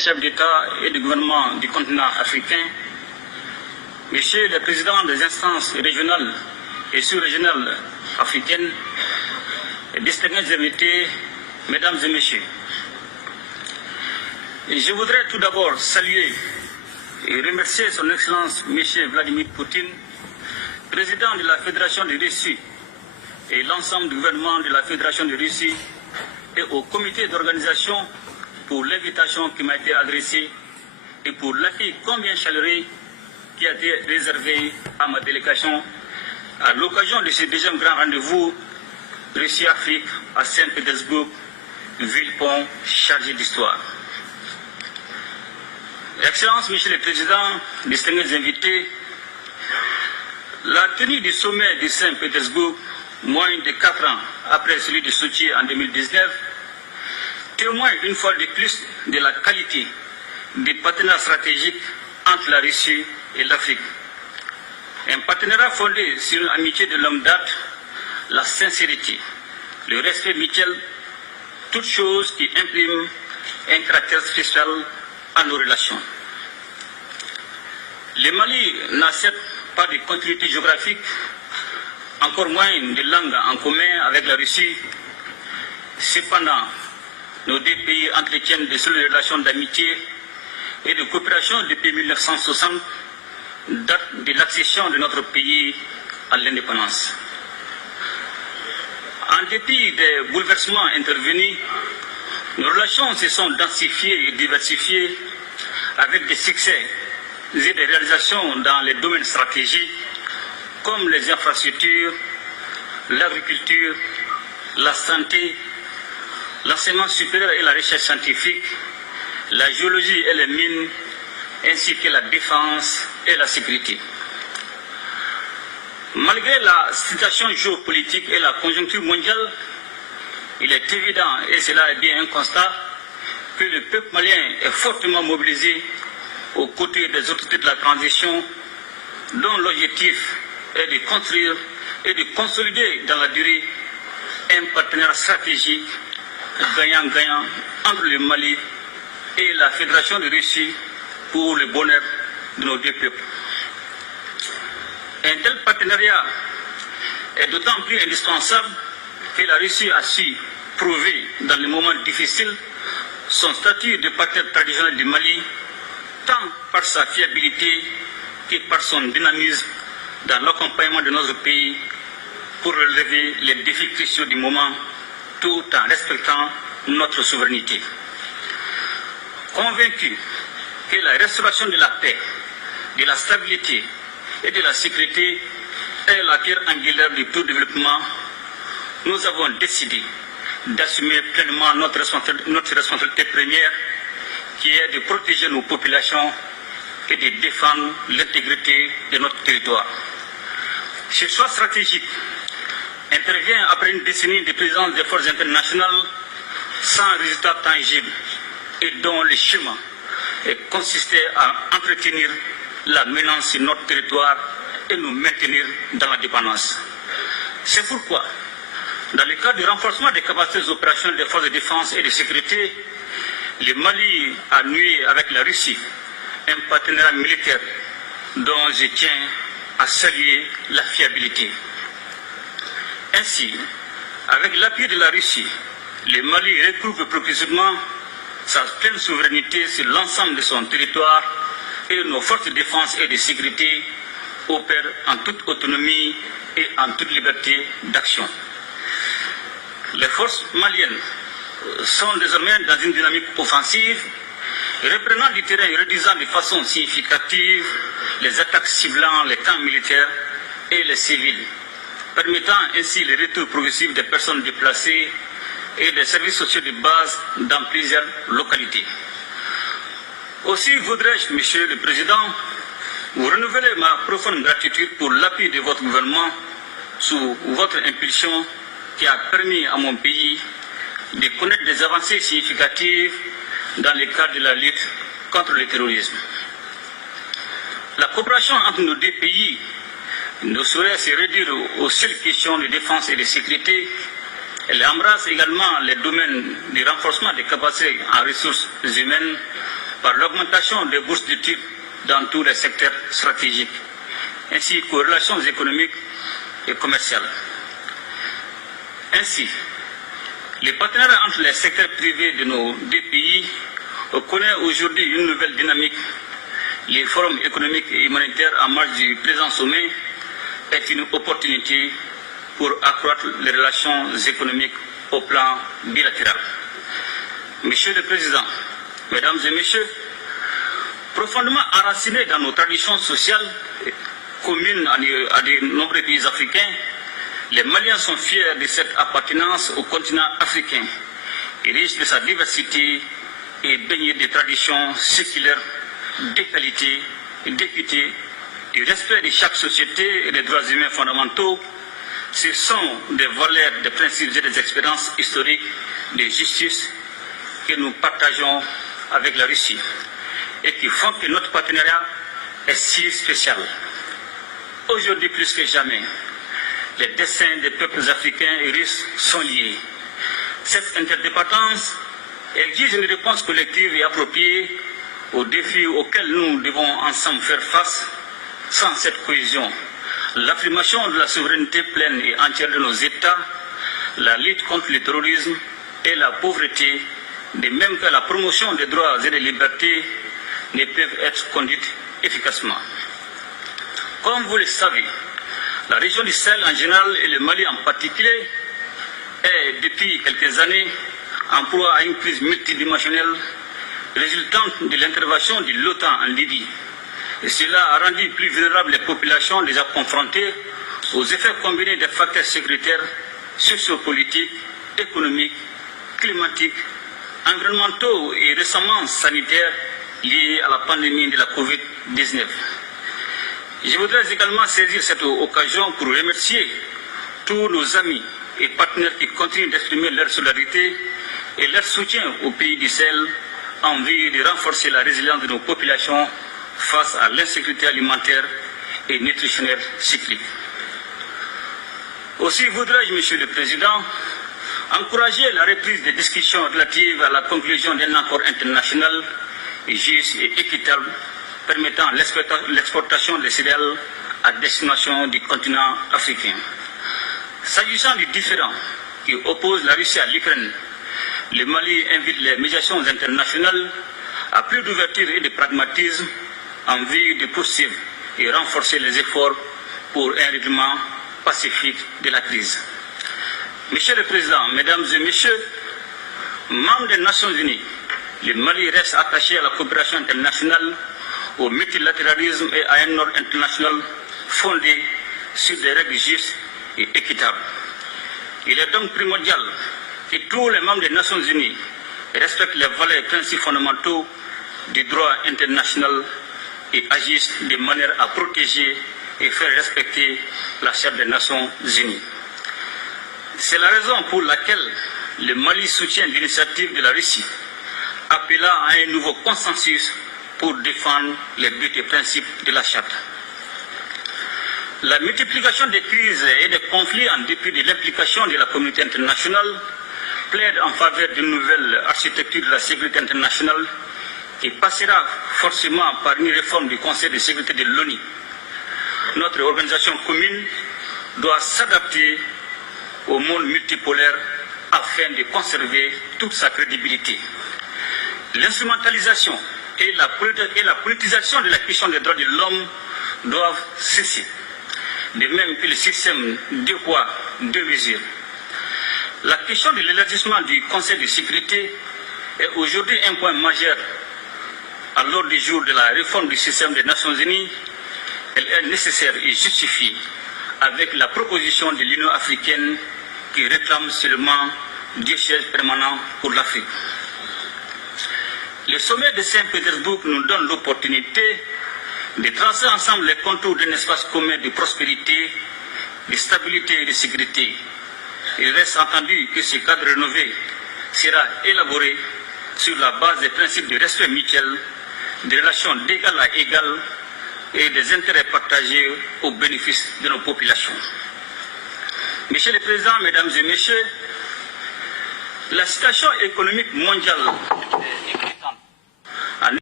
Chefs d'État et de gouvernement du continent africain, Messieurs les présidents des instances régionales et sous-régionales africaines, distingués invités, Mesdames et Messieurs, je voudrais tout d'abord saluer et remercier Son Excellence M. Vladimir Poutine, président de la Fédération de Russie, et l'ensemble du gouvernement de la Fédération de Russie et au comité d'organisation pour l'invitation qui m'a été adressée et pour l'accueil combien chaleureux qui a été réservé à ma délégation à l'occasion de ce deuxième grand rendez-vous Russie-Afrique à Saint-Pétersbourg, ville-pont chargée d'histoire. Excellences, Monsieur le Président, distingués invités, la tenue du sommet de Saint-Pétersbourg, moins de 4 ans après celui de Sochi en 2019, témoigne une fois de plus de la qualité des partenariats stratégiques entre la Russie et l'Afrique. Un partenariat fondé sur une amitié de longue date, la sincérité, le respect mutuel, toutes choses qui impriment un caractère spécial à nos relations. Le Mali n'accepte pas de continuité géographique, encore moins de langue en commun avec la Russie. Cependant, nos deux pays entretiennent de solides relations d'amitié et de coopération depuis 1960, date de l'accession de notre pays à l'indépendance. En dépit des bouleversements intervenus, nos relations se sont densifiées et diversifiées avec des succès et des réalisations dans les domaines stratégiques comme les infrastructures, l'agriculture, la santé, l'enseignement supérieur et la recherche scientifique, la géologie et les mines, ainsi que la défense et la sécurité. Malgré la situation géopolitique et la conjoncture mondiale, il est évident, et cela est bien un constat, que le peuple malien est fortement mobilisé aux côtés des autorités de la transition, dont l'objectif est de construire et de consolider dans la durée un partenariat stratégique gagnant-gagnant entre le Mali et la Fédération de Russie pour le bonheur de nos deux peuples. Un tel partenariat est d'autant plus indispensable que la Russie a su prouver dans les moments difficiles son statut de partenaire traditionnel du Mali, tant par sa fiabilité que par son dynamisme dans l'accompagnement de notre pays pour relever les défis cruciaux du moment, tout en respectant notre souveraineté. Convaincu que la restauration de la paix, de la stabilité et de la sécurité est la pierre angulaire du tout développement, nous avons décidé d'assumer pleinement notre responsabilité première, qui est de protéger nos populations et de défendre l'intégrité de notre territoire. Ce choix stratégique intervient après une décennie de présence des forces internationales sans résultat tangible et dont le schéma consistait à entretenir la menace sur notre territoire et nous maintenir dans la dépendance. C'est pourquoi, dans le cadre du renforcement des capacités opérationnelles des forces de défense et de sécurité, le Mali a noué avec la Russie un partenariat militaire dont je tiens à saluer la fiabilité. Ainsi, avec l'appui de la Russie, le Mali retrouve progressivement sa pleine souveraineté sur l'ensemble de son territoire et nos forces de défense et de sécurité opèrent en toute autonomie et en toute liberté d'action. Les forces maliennes sont désormais dans une dynamique offensive, reprenant du terrain et réduisant de façon significative les attaques ciblant les camps militaires et les civils, permettant ainsi le retour progressif des personnes déplacées et des services sociaux de base dans plusieurs localités. Aussi voudrais-je, Monsieur le Président, vous renouveler ma profonde gratitude pour l'appui de votre gouvernement sous votre impulsion qui a permis à mon pays de connaître des avancées significatives dans le cadre de la lutte contre le terrorisme. La coopération entre nos deux pays ne saurait se réduire aux seules questions de défense et de sécurité. Elle embrasse également les domaines du renforcement des capacités en ressources humaines, par l'augmentation des bourses d'études dans tous les secteurs stratégiques, ainsi qu'aux relations économiques et commerciales. Ainsi, les partenariats entre les secteurs privés de nos deux pays connaissent aujourd'hui une nouvelle dynamique. Les forums économiques et humanitaires en marge du présent sommet est une opportunité pour accroître les relations économiques au plan bilatéral. Monsieur le Président, Mesdames et Messieurs, profondément enracinés dans nos traditions sociales communes à de nombreux pays africains, les Maliens sont fiers de cette appartenance au continent africain, riche de sa diversité et baigné de traditions séculaires, d'égalité, d'équité, du respect de chaque société et des droits humains fondamentaux. Ce sont des valeurs, des principes et des expériences historiques de justice que nous partageons avec la Russie et qui font que notre partenariat est si spécial. Aujourd'hui plus que jamais, les destins des peuples africains et russes sont liés. Cette interdépendance exige une réponse collective et appropriée aux défis auxquels nous devons ensemble faire face. Sans cette cohésion, l'affirmation de la souveraineté pleine et entière de nos États, la lutte contre le terrorisme et la pauvreté, de même que la promotion des droits et des libertés, ne peuvent être conduites efficacement. Comme vous le savez, la région du Sahel en général et le Mali en particulier est depuis quelques années en proie à une crise multidimensionnelle résultante de l'intervention de l'OTAN en Libye. Et cela a rendu plus vulnérables les populations déjà confrontées aux effets combinés des facteurs sécuritaires, sociopolitiques, économiques, climatiques, environnementaux et récemment sanitaires liés à la pandémie de la Covid-19. Je voudrais également saisir cette occasion pour remercier tous nos amis et partenaires qui continuent d'exprimer leur solidarité et leur soutien au pays du Sahel en vue de renforcer la résilience de nos populations face à l'insécurité alimentaire et nutritionnelle cyclique. Aussi voudrais-je, Monsieur le Président, encourager la reprise des discussions relatives à la conclusion d'un accord international juste et équitable permettant l'exportation des céréales à destination du continent africain. S'agissant du différend qui oppose la Russie à l'Ukraine, le Mali invite les médiations internationales à plus d'ouverture et de pragmatisme en vue de poursuivre et renforcer les efforts pour un règlement pacifique de la crise. Monsieur le Président, Mesdames et Messieurs, membres des Nations Unies, le Mali reste attaché à la coopération internationale, au multilatéralisme et à un ordre international fondé sur des règles justes et équitables. Il est donc primordial que tous les membres des Nations Unies respectent les valeurs et principes fondamentaux du droit international et agissent de manière à protéger et faire respecter la Charte des Nations Unies. C'est la raison pour laquelle le Mali soutient l'initiative de la Russie, appelant à un nouveau consensus pour défendre les buts et principes de la Charte. La multiplication des crises et des conflits en dépit de l'implication de la communauté internationale plaide en faveur d'une nouvelle architecture de la sécurité internationale qui passera forcément par une réforme du Conseil de sécurité de l'ONU. Notre organisation commune doit s'adapter au monde multipolaire afin de conserver toute sa crédibilité. L'instrumentalisation et la politisation de la question des droits de l'homme doivent cesser, de même que le système deux poids, deux mesures. La question de l'élargissement du Conseil de sécurité est aujourd'hui un point majeur à l'ordre du jour de la réforme du système des Nations Unies. Elle est nécessaire et justifiée avec la proposition de l'Union africaine qui réclame seulement 2 sièges permanents pour l'Afrique. Le sommet de Saint-Pétersbourg nous donne l'opportunité de tracer ensemble les contours d'un espace commun de prospérité, de stabilité et de sécurité. Il reste entendu que ce cadre rénové sera élaboré sur la base des principes de respect mutuel, de relations d'égal à égal et des intérêts partagés au bénéfice de nos populations. Monsieur le Président, Mesdames et Messieurs, la situation économique mondiale